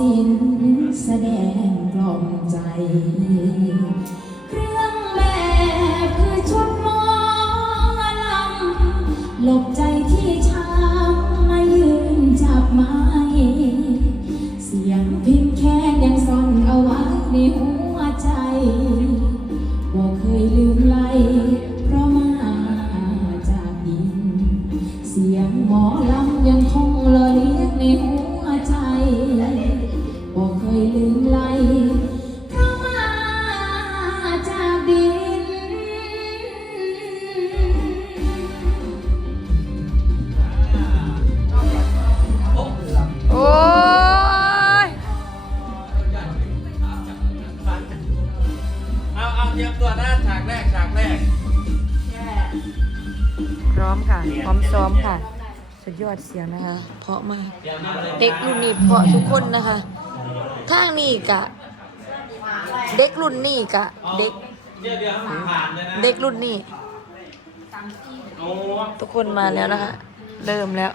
ศิลป์แสดงกล่อมใจ เครื่องแบบคือชุดหมอลำหลบใจาฉากแรกฉากแรกพร้อมค่ะ พร้อมซ้อมค่ะ สุดยอดเสียงนะคะ เพราะมากเตรียมมาเลยเด็กรุ่นนี้เพราะทุกคนนะคะข้างนี้กะ เด็กรุ่นนี้กะ เด็ก เดี๋ยวเดี๋ยวผ่านเลยนะเด็กรุ่นนี้โอ้ทุกคนมาแล้วนะคะ เริ่มแล้ว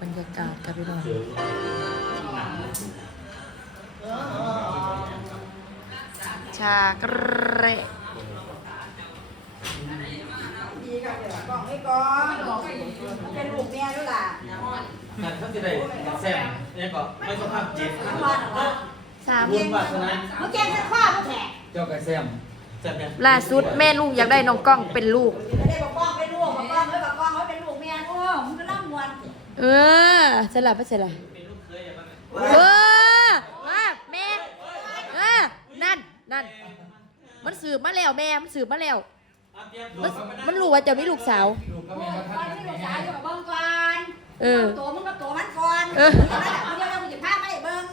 บรรยากาศกับพี่น้อง ชากเรดีค่ะเดี๋ยวกล่องให้ก่อนเป็นลูกเมียด้วยล่ะนั่นเขาจะได้แซมเนี่ยก็ไม่ต้องภาพจิตทั้งวันเหรสามบุญวาสนาเมื่อกี้แค่ข้าเมื่อแขกเจ้ากับแซมแซมเนี่ยล่าสุดแม่ลูกอยากได้น้องกล้องเป็นลูกไม่ได้บอกกล้องเป็นลูกบอกกล้องเลยบอกกล้องว่าเป็นลูกเมียโอ้มึงก็ร่ำมวนเออสลับไปสลับเออว่าแม่เออ นั่นนั่น มันสืบมาแล้วแม่ มันสืบมาแล้ว มันมันรู้ว่าเจะมีลูกสาวตอนที่ลูกสาวอยู่กับเบิ้งก่อนเออ ตัวมึงกับตัวมันก่อนเออแล้วแต่คนเดียวเราจะพาไปเบิ้ง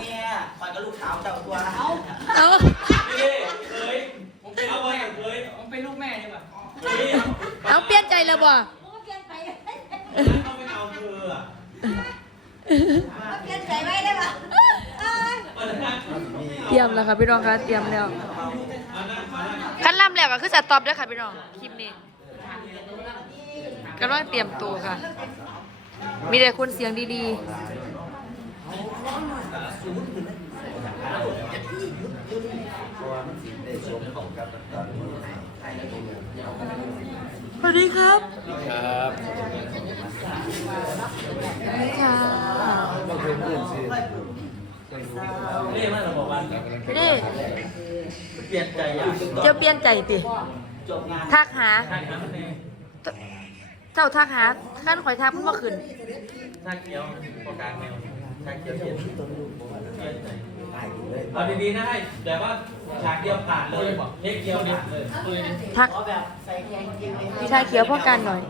เนี่ยคอยกับลูกสาวเจ้าตัวนะเอาเอา นี่เคยผมเป็นเอาไว้เคยผมเป็นลูกแม่ใช่ป่ะเคย เอาเปลี่ยนใจแล้วบ่ มึงก็เปลี่ยนไป เอาไม่เอาเธออะ ก็เปลี่ยนใจไว้ได้ปะเอ้ย เต รียมแล้วค่ะพี่น้องคะเตรียมแล้วขั้นล่ำแล้วก็คือจะตอบด้วยค่ะพี่น้องคลิปนี้กำลังเตรียมตัวค่ะ มีแต่คนเสียงดีๆสวัสดีครับครับสวัสดีค่ะ นี่มันเราบอกว่านี่เปลี่ยนใจอย่างเจ้าเปลี่ยนใจติจบงานทักหาใช่ครับนี่เจ้าทักหาขั้นข่อยทักมันบ่ขึ้นชาเขียวโปรการแมวชาเขียวเย็นเอาดีๆนะให้แต่ว่าฉากเดียวผ่านเลยเทคเดียวผ่านเลยทักเอาแบบใส่แกงจริงเลยพี่ชายเขียวพ่อกันหน่อย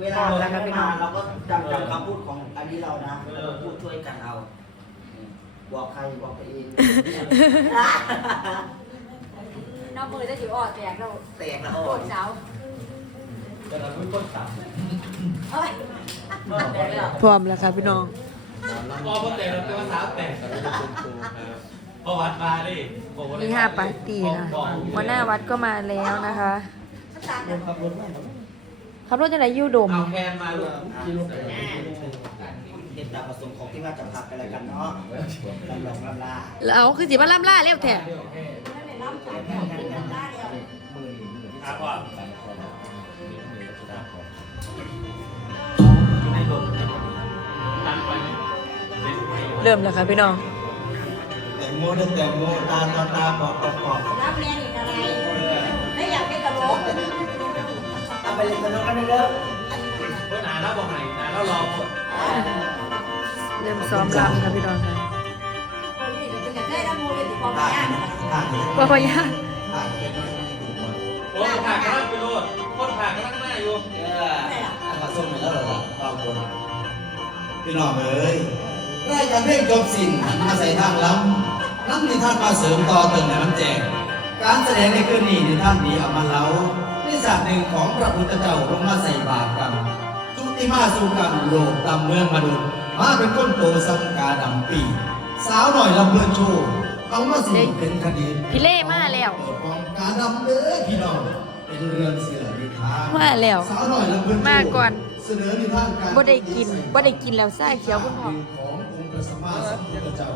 เวลาเราไม่มาเราก็จำจำคำพูดของอันนี้เรานะเราพูดช่วยกันเอา บอกใครบอกตัวเองน้องมือจะจิ๋วอ่อนแตกเราแตกแล้วโดนเสาแต่เราไม่ต้นสามเอ้ยพร้อมแล้วค่ะพี่น้อง พอพอแต่เราเป็นภาษาแต่ประวัติมาดิมีห้าปาร์ตี้นะหัวหน้าวัดก็มาแล้วนะคะ ขับรถจังไหนยูโดม เอาแคนมาลูกเห็นตามประสงค์ของที่ว่าจะพักกันอะไรกันเนาะลำลองลำลาแล้วเอาคือสิมาล่ำล่าเร็วแท้อาก่อนไม่โดนตั้งไปเริ่มแล้วค่ะพี่น้อง แตงโมเดินแตงโมตาตาตาปอดปอดปอดรับเรียนอีกอะไร ไม่อยากเป็นตลกเอา ไปเลยตลกกันเลยเด้อเพื่อนานแล้วบอกไหนอ่านแล้วรอหมดเริ่มซ้อมรำค่ะพี่น้องค่ะอยากได้น้ำมูลเลยที่ความผ่านยากผ่านว่าพอยากผ่านเป็นไม่ได้ถูกหมดโอ้ยผ่านกำลังไปโลดคนผ่านกำลังหน้าอยู่เออมาส่งไปแล้วเหรอเราคนพี่น้องเอ้ยรายการเพลงจบสิ้นอาศัยทางล้ำน้ำนิทานมาเสริมต่อเติมให้มันแจงการแสดงในคืนนี้ในท่านนี้เอามาเล่า ในฉากหนึ่งของพระพุทธเจ้าลงมาใส่บาตรกันจุติมาสู่กันโลกตำเมืองมนุษย์มาเป็นคนโตสังกาดำปี สาวหน่อยลำเพื่อนโชว์เอามาสิเป็นคดีพี่เล่มาแล้วของกาดำเด้อพี่น้องเป็นเรื่องเสือนิทานมาแล้วสาวน้อยลำเพิ่นมาก่อนเสนอนิทานการบ่ได้กินบ่ได้กินแล้วซ่าเขียวคุณพ่อขององค์พระสัมมาสัมพุทธเจ้า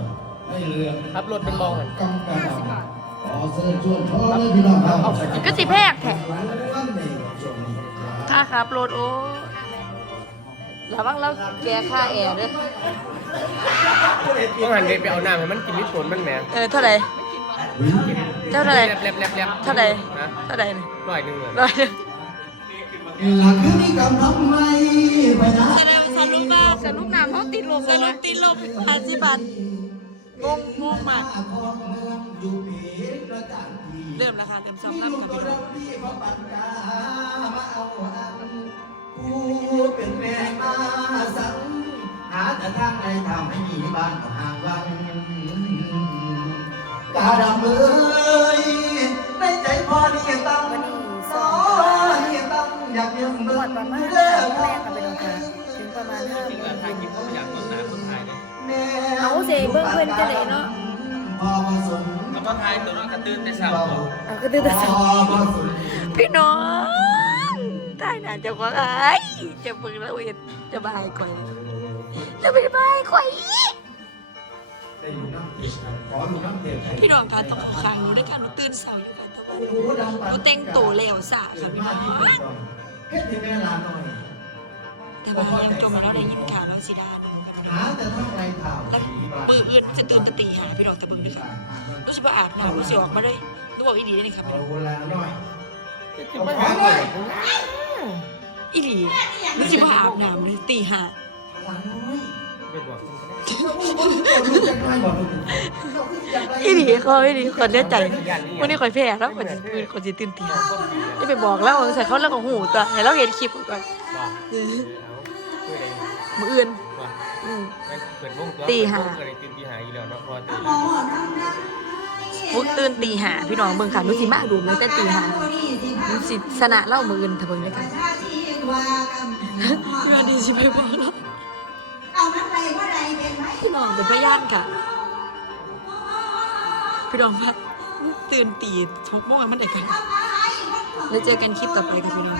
ในเรื่องครับรถเป็นมองกำกระดำขอเชิญชวนพ่อแม่พี่น้องครับ ก็สิแพกแท้วันในช่วงนี้ครับค่าครับรถโอ้ระวังเราแกค่าแอร์เด้อต้องหันไปเอาน้ำให้มันกินมิตรผลมันแหมเออเท่าไหร่เจ้าเท่าไหร่แลบแลบแลบเท่าไหร่นะเท่าไหร่นี่ร้อยหนึ่งเลยร้อยหนึ่งหลักคือมีกำลังไม่ไปนะแสดงสรุปว่าสรุปน้ำเขาติดลมสรุปติดลมห้าสิบบาท งงงงมากของเมืองอยู่เพชรประจันทีเริ่มแล้วค่ะเริ่มซ้อมรับค่ะพี่น้องพี่เขาปันกามาเอาอันผู้เป็นแม่มาสังหาแต่ทางใดทำให้มีบ้านก็ห่างวังกาดำเอ้ยในใจพอนี่ตั้งสอนี่ตั้งอยากยังเบิ่งเลิกแรกกับเป็นองค์ถึงประมาณห้าโมงทางกินเขาอยากต้นน้ำต้นไทย เนี่ยเอาเสเบิ่งเพิ่นจะได้เนาะมาสมแล้วก็ไทยตัวนั้นกระตื้นแต่เช้าเอาก็ตื่นแต่เช้าพอมาสมพี่น้องตายน่าจะว่าไอ้จะเบิ่งแล้วเห็นจะบายก่อนจะไปบายกว่าอีกพี่น้องคะต้องขอค้างหนูด้วยกันหนูตื่นเช้าอยู่ค่ะต่ว่าโอ้โหนูแต่งตัวแล้วสะค่ะพี่น้องแม่ลาหน่อยแต่ว่ายังจมมาแล้วได้ยินข่าวแล้วสิดาหนูกันหาแต่ทางไรข่าวแล้ว นจะตื่นแตตีหาพี่น้องแต่เบิ่งด้วยค่ะรู้สึกว่าอาบน้ำรู้สึกออกมาเลยรู้บอกอีหลีได้เลยครับเอาลาหน่อยไม่หาเลยอีหลีรู้สึกว่าอาบน้ำเลยตีหาลาน้อยไปบอกคนก็ได้รู้จักน้อยบอกลูกอีหลีเขาอีหลีคนเลือดใจวันนี้คอยแพ้แล้วคนจะตื่นคนจะตื่นตีจะไปบอกแล้วใส่เขาแล้วก็หูตัวให้เราเห็นคลิปก่อนบอกเออเอาด้วยอะไรมืออื่นบอกอืมไปเปิดวงตัวตีห้าเปิดไอ้ตีตีหาอยู่แล้วเนาะเพอตีฟุกตื่นตีหาพี่น้องเบิ่งค่ะนุสิมาดูเลยแต่ตีหานุสิชนะเล่ามืออื่นถ้าเบิ่งด้วยกันเพื่อดีสิไปบอกแล้วเอาน้ำใดว่าใดเป็นไหมพี่น้องเป็นพยานค่ะ พี่น้องพัดตื่นตีชกโมงมันได้กันแล้วเจอกันคลิปต่อไปค่ะพี่น้อง